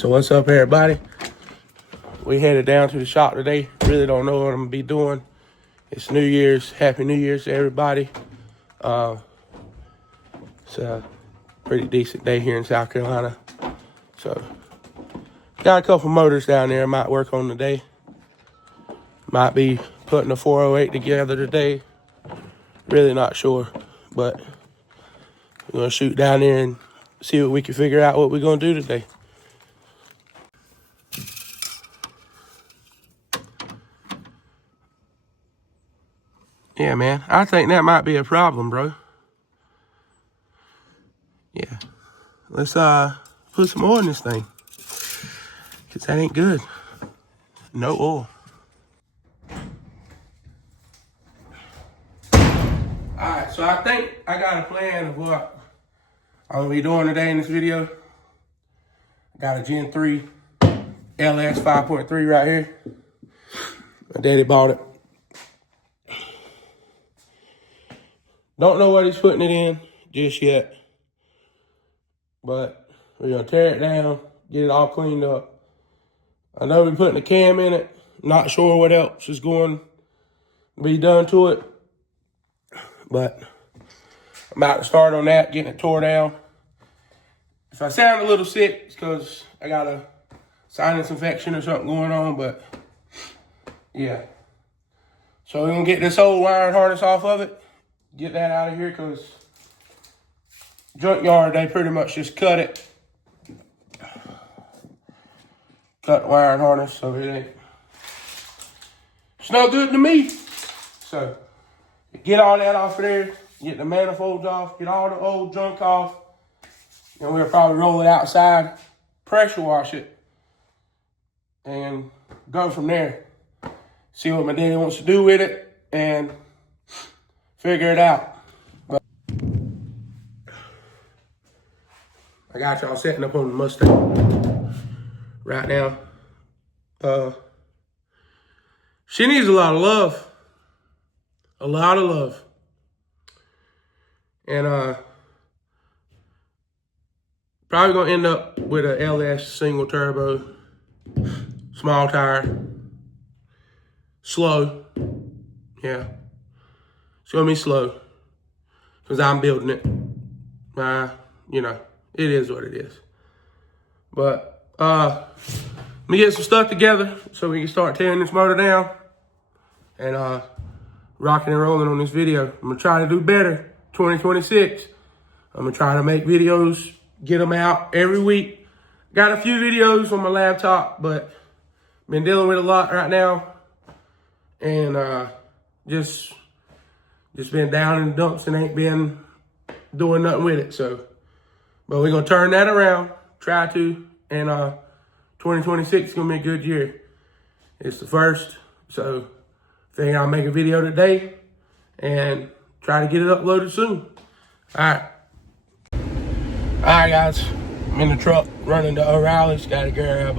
So what's up, everybody? We headed down to the shop today. Really don't know what I'm gonna be doing. It's New Year's. Happy New Year's to everybody. It's a pretty decent day here in South Carolina. So got a couple motors down there I might work on today. Might be putting a 408 together today. Really not sure, but we're gonna shoot down there and see what we can figure out what we're gonna do today. Yeah, man, I think that might be a problem, bro. Yeah, let's put some oil in this thing, cause that ain't good. No oil. Alright, so I think I got a plan of what I'm gonna be doing today in this video. I got a Gen 3 LS 5.3 right here. My daddy bought it. Don't know what he's putting it in just yet, but we're gonna tear it down, get it all cleaned up. I know we're putting a cam in it. Not sure what else is going to be done to it, but I'm about to start on that, getting it tore down. If I sound a little sick, it's because I got a sinus infection or something going on, but yeah. So we're gonna get this old wiring harness off of it, get that out of here, because junkyard, they pretty much just cut it. Cut the wiring harness, so it's no good to me. So get all that off of there, get the manifolds off, get all the old junk off, and we'll probably roll it outside, pressure wash it, and go from there. See what my daddy wants to do with it, and figure it out. But I got y'all setting up on the Mustang right now. She needs a lot of love. A lot of love. And probably gonna end up with a LS single turbo, small tire, slow. Yeah, it's gonna be slow because I'm building it. You know, it is what it is. But let me get some stuff together so we can start tearing this motor down and rocking and rolling on this video. I'm gonna try to do better 2026. I'm gonna try to make videos, get them out every week. Got a few videos on my laptop, but been dealing with a lot right now. And just been down in the dumps and ain't been doing nothing with it. So, but we're gonna turn that around, try to, and 2026 is gonna be a good year. It's the first, so I think I'll make a video today and try to get it uploaded soon. All right, guys. I'm in the truck running to O'Reilly's. Gotta grab,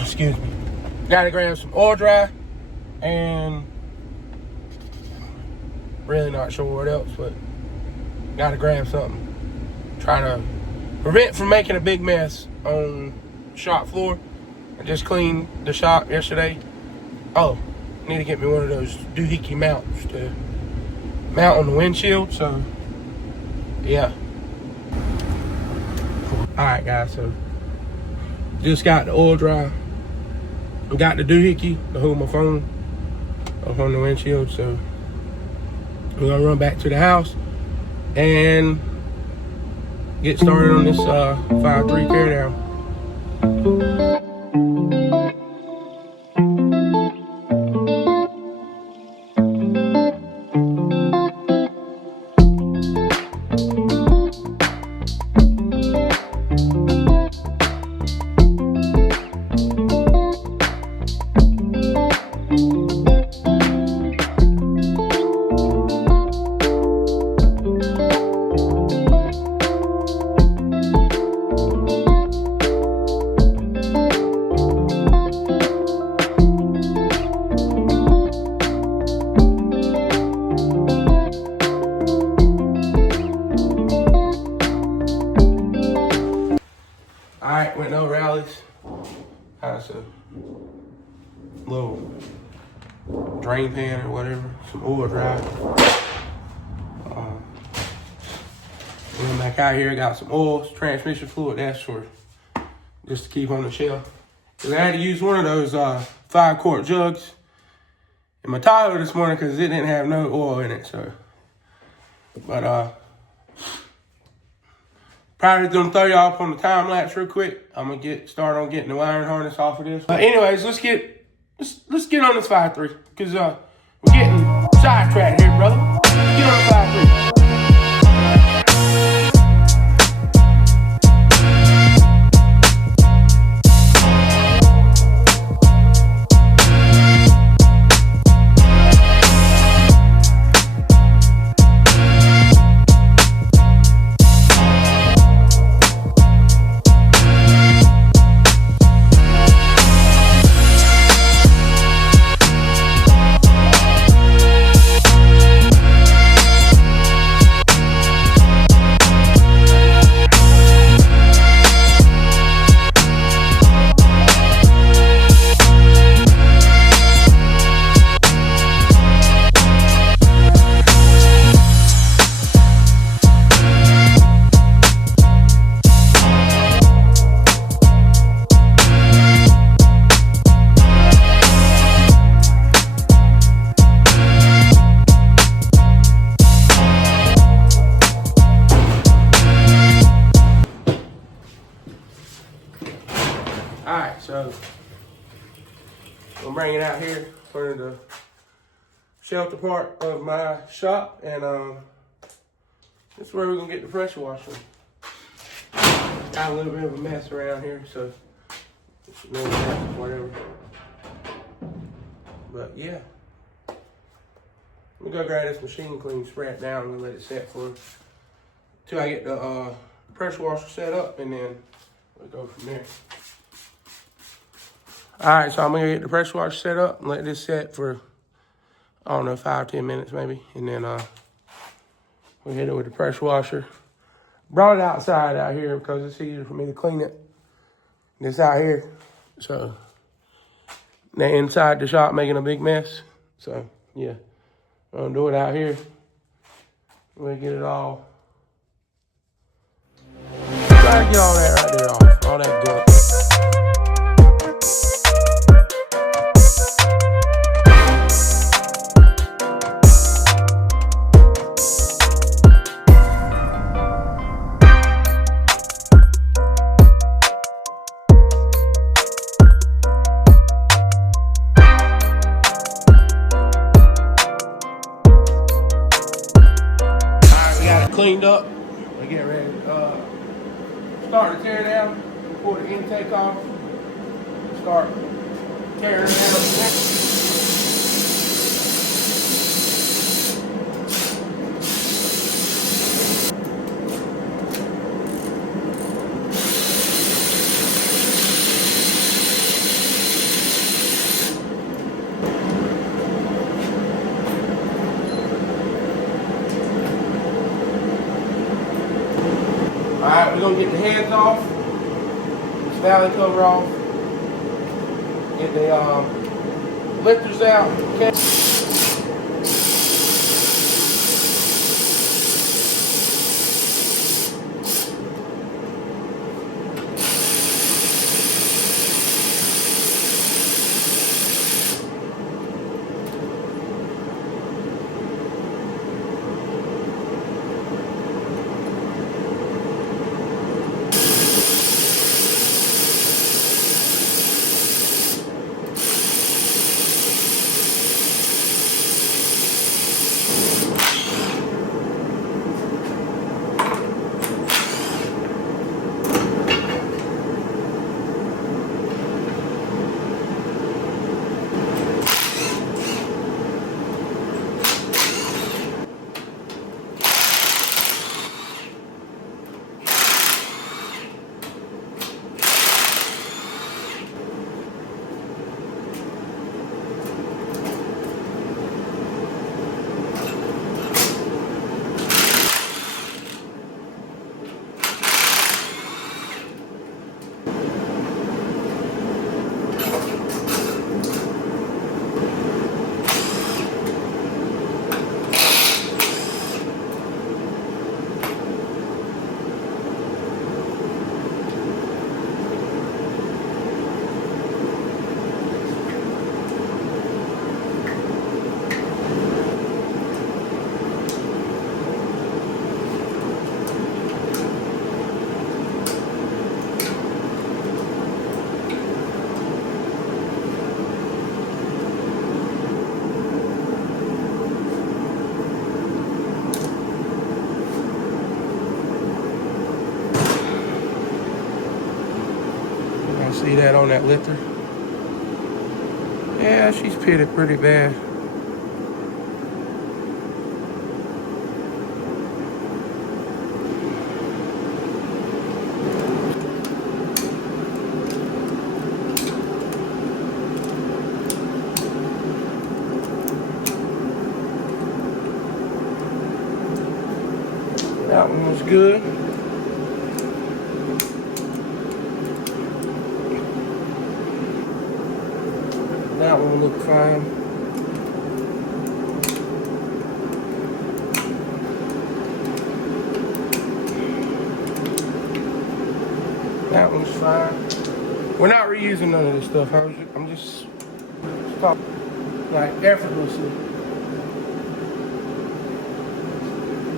excuse me. Gotta grab some oil dry and really not sure what else, but gotta grab something. Try to prevent from making a big mess on the shop floor. I just cleaned the shop yesterday. Oh, need to get me one of those doohickey mounts to mount on the windshield, so yeah. All right, guys, so just got the oil dry. Got the doohickey to hold my phone up on the windshield, so we're gonna run back to the house and get started on this 5.3 teardown. alleys. Has a little drain pan or whatever, some oil dry. And then back out here, I got some oil, transmission fluid. That's for just to keep on the shelf. Cause I had to use one of those 5-quart jugs in my Tahoe this morning because it didn't have no oil in it. So, but probably gonna throw y'all up on the time lapse real quick. I'm gonna get started on getting the wiring harness off of this. But anyways, let's get on this 5.3 because we're getting sidetracked here, brother. Let's get on the 5.3. Alright, so we'll bring it out here for the shelter part of my shop, and this is where we're gonna get the pressure washer. Got a little bit of a mess around here, so no mess, whatever. But yeah, we'll go grab this machine clean, spray it down, and let it set for till I get the pressure washer set up, and then we'll go from there. All right, so I'm gonna get the pressure washer set up and let this set for, I don't know, 5-10 minutes maybe. And then we'll hit it with the pressure washer. Brought it outside out here because it's easier for me to clean it. This out here. So they inside the shop making a big mess. So yeah, I'm gonna do it out here. We'll get it all. Try to get all that right there off, all that gunk. Cleaned up. We get ready to start the tear down. We pull the intake off. Start tearing it down. Alright, we're going to get the heads off, this valley cover off, get the lifters out. Okay. see that on that lifter. Yeah, she's pitted pretty bad. That one was good. That one looked fine. That one's fine. We're not reusing none of this stuff. I'm just like effortlessly.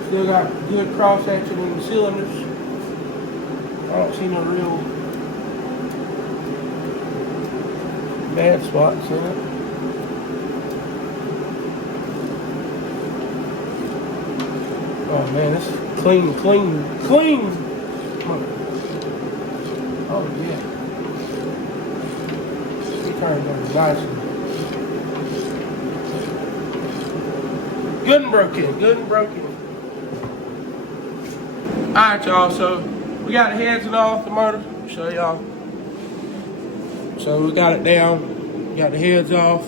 Still got good cross action in the cylinders. I don't see no real bad spots in it. Oh man, this is clean. Oh yeah. She turned out nicely. Good and broken. Alright y'all, so we got the heads and all off the motor. I'll show y'all. So we got it down, got the heads off.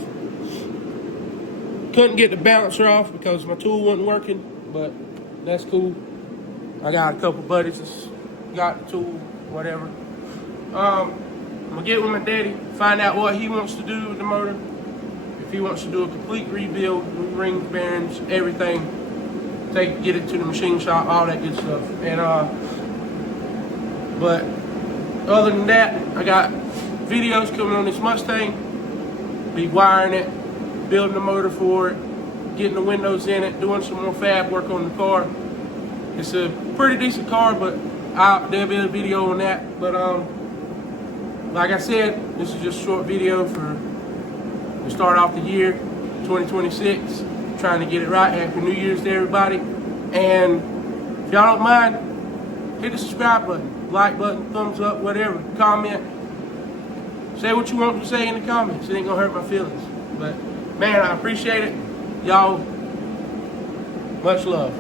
Couldn't get the balancer off because my tool wasn't working, but that's cool. I got a couple buddies that's got the tool, whatever. I'm gonna get with my daddy, find out what he wants to do with the motor. If he wants to do a complete rebuild, new rings, bearings, everything. Get it to the machine shop, all that good stuff. And but other than that, I got videos coming on this Mustang. Be wiring it, building the motor for it, getting the windows in it, doing some more fab work on the car. It's a pretty decent car, but there'll be a video on that. But like I said, this is just a short video to start off the year 2026. Trying to get it right. Happy New Year's to everybody. And if y'all don't mind, hit the subscribe button, like button, thumbs up, whatever. Comment. Say what you want to say in the comments. It ain't gonna hurt my feelings. But man, I appreciate it. Y'all, much love.